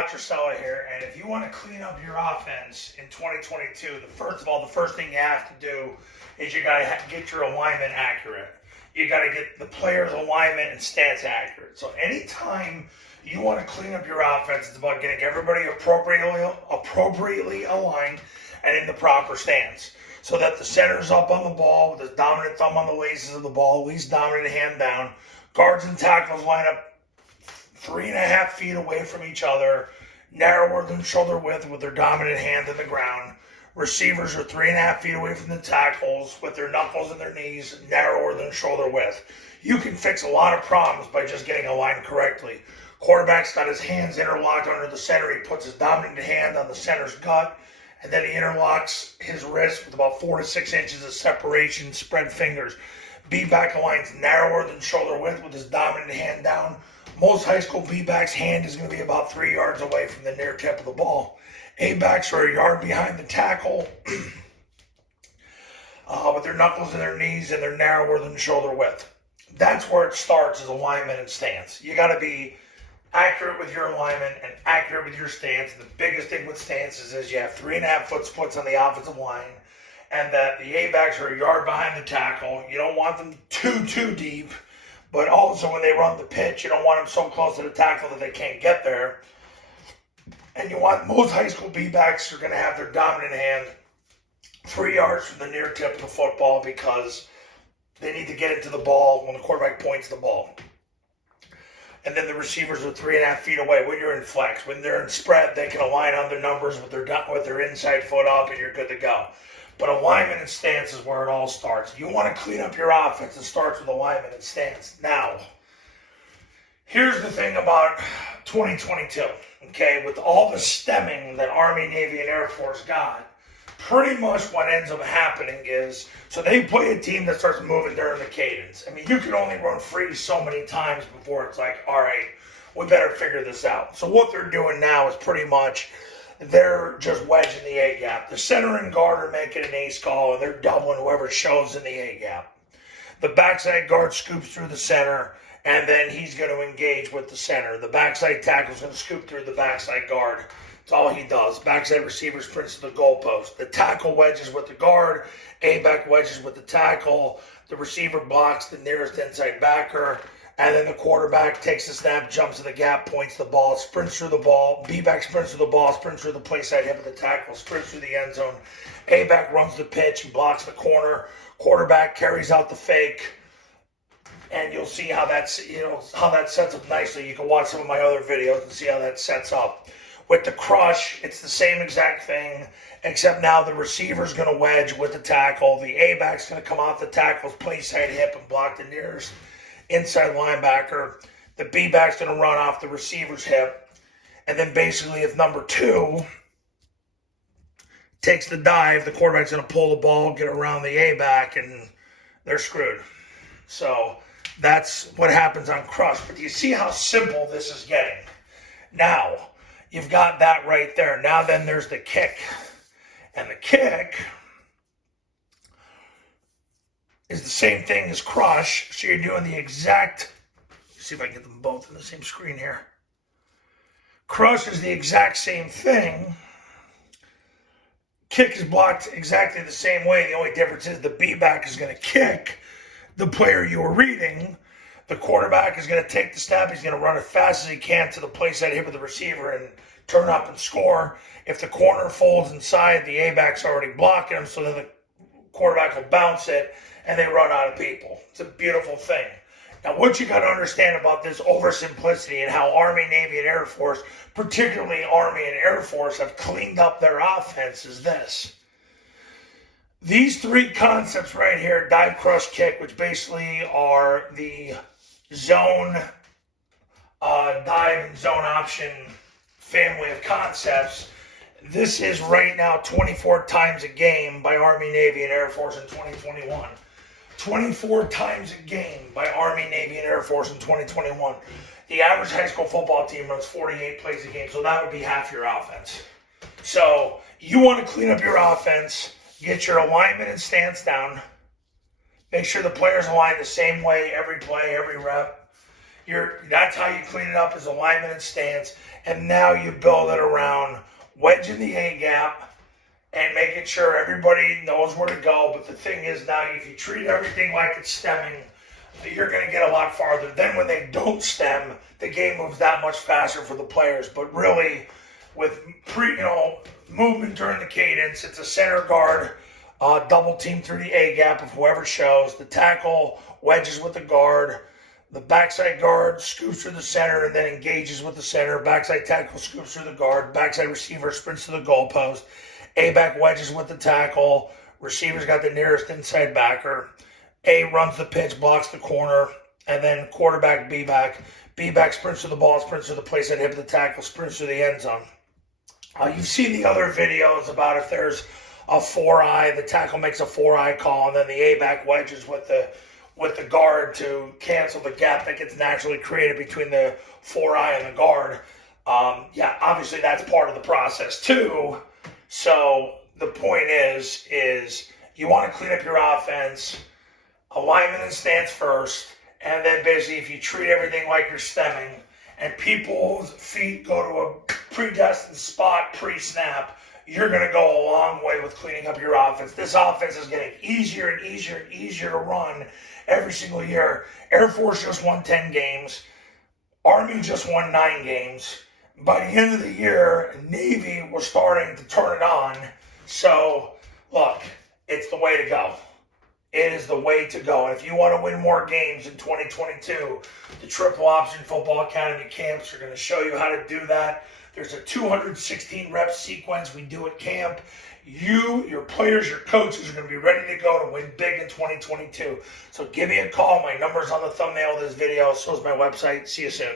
Petrosella here, and if you want to clean up your offense in 2022, the first thing you have to do is you got to get your alignment accurate. You got to get the players' alignment and stance accurate. So anytime you want to clean up your offense, it's about getting everybody appropriately aligned and in the proper stance, so that the center's up on the ball with his dominant thumb on the laces of the ball, least dominant hand down. Guards and tackles line up 3.5 feet away from each other, narrower than shoulder width with their dominant hand in the ground. Receivers are 3.5 feet away from the tackles with their knuckles and their knees narrower than shoulder width. You can fix a lot of problems by just getting aligned correctly. Quarterback's got his hands interlocked under the center. He puts his dominant hand on the center's gut, and then he interlocks his wrist with about 4 to 6 inches of separation, spread fingers. B-back aligns narrower than shoulder width with his dominant hand down. Most high school B-backs' hand is going to be about 3 yards away from the near tip of the ball. A-backs are a yard behind the tackle with their knuckles and their knees, and they're narrower than shoulder width. That's where it starts, is alignment and stance. You got to be accurate with your alignment and accurate with your stance. The biggest thing with stances is you have 3.5 foot splits on the offensive line, and that the A-backs are a yard behind the tackle. You don't want them too deep, but also when they run the pitch, you don't want them so close to the tackle that they can't get there. And you want most high school B-backs are going to have their dominant hand 3 yards from the near tip of the football, because they need to get into the ball when the quarterback points the ball. And then the receivers are 3.5 feet away when you're in flex. When they're in spread, they can align on the numbers with their inside foot up, and you're good to go. But alignment and stance is where it all starts. You want to clean up your offense, it starts with alignment and stance. Now, here's the thing about 2022, okay? With all the stemming that Army, Navy, and Air Force got, pretty much what ends up happening is, so they play a team that starts moving during the cadence. I mean, you can only run free so many times before it's like, all right, we better figure this out. So what they're doing now is pretty much they're just wedging the A-gap. The center and guard are making an ace call, and they're doubling whoever shows in the A-gap. The backside guard scoops through the center, and then he's going to engage with the center. The backside tackle is going to scoop through the backside guard. That's all he does. Backside receiver sprints to the goalpost. The tackle wedges with the guard. A-back wedges with the tackle. The receiver blocks the nearest inside backer. And then the quarterback takes the snap, jumps to the gap, points the ball, sprints through the ball. B-back sprints through the ball, sprints through the play side hip of the tackle, sprints through the end zone. A-back runs the pitch and blocks the corner. Quarterback carries out the fake. And you'll see how that sets up nicely. You can watch some of my other videos and see how that sets up. With the crush, it's the same exact thing, except now the receiver's going to wedge with the tackle. The A-back's going to come off the tackle's play side hip and block the nearest inside linebacker. The B-back's going to run off the receiver's hip. And then basically if number 2 takes the dive, the quarterback's going to pull the ball, get around the A-back, and they're screwed. So that's what happens on crush. But do you see how simple this is getting? Now, you've got that right there. Now then there's the kick. And the kick is the same thing as crush. So you're doing the exact, see if I can get them both on the same screen here. Crush is the exact same thing. Kick is blocked exactly the same way. The only difference is the B-back is going to kick the player you were reading. The quarterback is going to take the snap. He's going to run as fast as he can to the play side hip of the receiver and turn up and score. If the corner folds inside, the A-back's already blocking him, so then the quarterback will bounce it, and they run out of people. It's a beautiful thing. Now, what you got to understand about this oversimplicity and how Army, Navy, and Air Force, particularly Army and Air Force, have cleaned up their offense is this. These 3 concepts right here, dive, crush, kick, which basically are the zone, dive, and zone option family of concepts. This is right now 24 times a game by Army, Navy, and Air Force in 2021. 24 times a game by Army, Navy, and Air Force in 2021. The average high school football team runs 48 plays a game, so that would be half your offense. So you want to clean up your offense, get your alignment and stance down, make sure the players align the same way every play, every rep. That's how you clean it up, is alignment and stance. And now you build it around wedging the A gap and making sure everybody knows where to go. But the thing is, now if you treat everything like it's stemming, you're going to get a lot farther. Then when they don't stem, the game moves that much faster for the players. But really, with movement during the cadence, it's a center guard, double team through the A gap of whoever shows. The tackle wedges with the guard. The backside guard scoops through the center and then engages with the center. Backside tackle scoops through the guard. Backside receiver sprints to the goalpost. A-back wedges with the tackle. Receiver's got the nearest inside backer. A runs the pitch, blocks the corner. And then quarterback, B-back. B-back sprints to the ball, sprints to the place at hip of the tackle, sprints to the end zone. You've seen the other videos about if there's a 4-eye, the tackle makes a 4-eye call, and then the A-back wedges with the guard to cancel the gap that gets naturally created between the 4-eye and the guard. Obviously that's part of the process too. So the point is you want to clean up your offense, alignment and stance first, and then basically if you treat everything like you're stemming and people's feet go to a predestined spot pre-snap, you're going to go a long way with cleaning up your offense. This offense is getting easier and easier and easier to run every single year. Air Force just won 10 games. Army just won 9 games. By the end of the year, Navy was starting to turn it on. So, look, it's the way to go. It is the way to go. And if you want to win more games in 2022, the Triple Option Football Academy camps are going to show you how to do that. There's a 216 rep sequence we do at camp. You, your players, your coaches are going to be ready to go to win big in 2022. So give me a call. My number's on the thumbnail of this video. So is my website. See you soon.